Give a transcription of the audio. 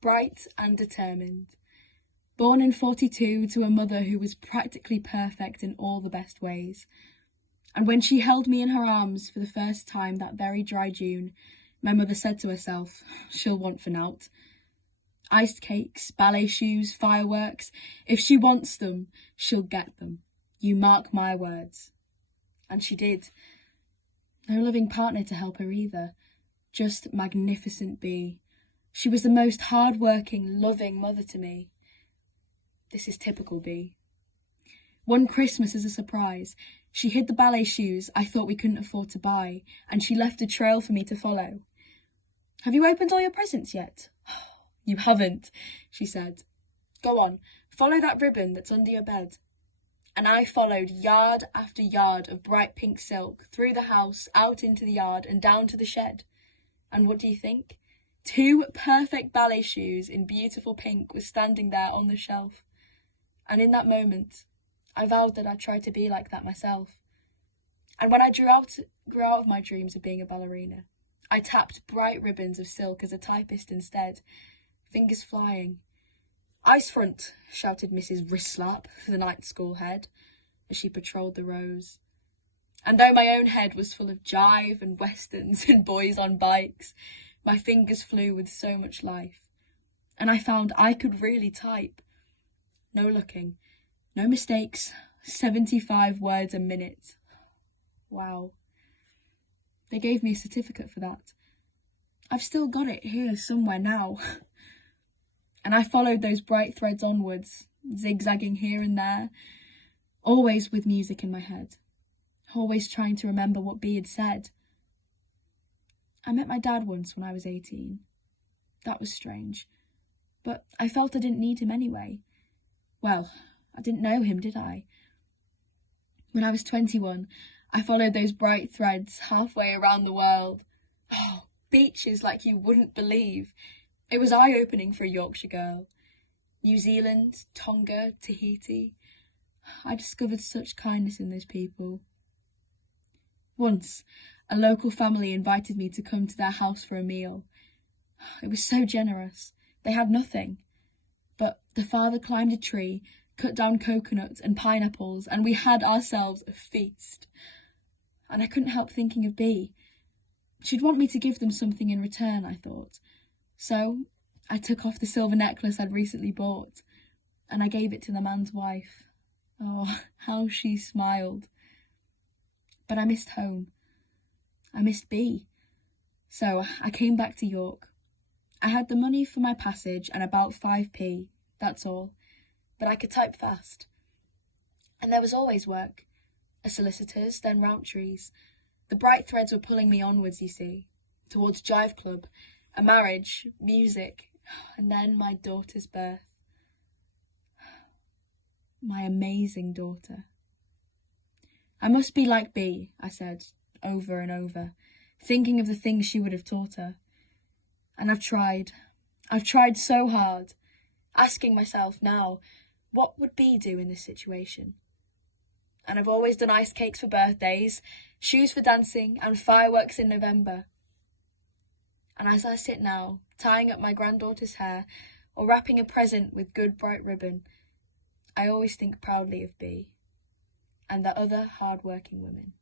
bright and determined. Born in 42 to a mother who was practically perfect in all the best ways. And when she held me in her arms for the first time that very dry June, my mother said to herself, she'll want for naught. Iced cakes, ballet shoes, fireworks. If she wants them, she'll get them. You mark my words. And she did. No loving partner to help her either. Just magnificent Bea. She was the most hard-working, loving mother to me. This is typical Bea. One Christmas as a surprise, she hid the ballet shoes I thought we couldn't afford to buy, and she left a trail for me to follow. Have you opened all your presents yet? You haven't, she said. Go on, follow that ribbon that's under your bed. And I followed yard after yard of bright pink silk, through the house, out into the yard, and down to the shed. And what do you think? 2 perfect ballet shoes in beautiful pink were standing there on the shelf. And in that moment, I vowed that I'd try to be like that myself. And when I grew out of my dreams of being a ballerina, I tapped bright ribbons of silk as a typist instead, fingers flying. Ice front, shouted Mrs. Wristslap, the night school head, as she patrolled the rows. And though my own head was full of jive and westerns and boys on bikes, my fingers flew with so much life. And I found I could really type. No looking, no mistakes, 75 words a minute. Wow. They gave me a certificate for that. I've still got it here somewhere now. And I followed those bright threads onwards, zigzagging here and there, always with music in my head, always trying to remember what Bea had said. I met my dad once when I was 18. That was strange, but I felt I didn't need him anyway. Well, I didn't know him, did I? When I was 21, I followed those bright threads halfway around the world. Oh, beaches like you wouldn't believe. It was eye-opening for a Yorkshire girl. New Zealand, Tonga, Tahiti. I discovered such kindness in those people. Once, a local family invited me to come to their house for a meal. It was so generous. They had nothing. But the father climbed a tree, cut down coconuts and pineapples, and we had ourselves a feast. And I couldn't help thinking of Bea. She'd want me to give them something in return, I thought. So I took off the silver necklace I'd recently bought, and I gave it to the man's wife. Oh, how she smiled. But I missed home. I missed Bea. So I came back to York. I had the money for my passage and about 5p, that's all. But I could type fast. And there was always work. A solicitor's, then Roundtree's. The bright threads were pulling me onwards, you see, towards Jive Club, a marriage, music, and then my daughter's birth. My amazing daughter. I must be like Bea, I said, over and over, thinking of the things she would have taught her. And I've tried so hard, asking myself now, what would Bea do in this situation? And I've always done ice cakes for birthdays, shoes for dancing, and fireworks in November. And as I sit now, tying up my granddaughter's hair, or wrapping a present with good bright ribbon, I always think proudly of Bea, and the other hard-working women.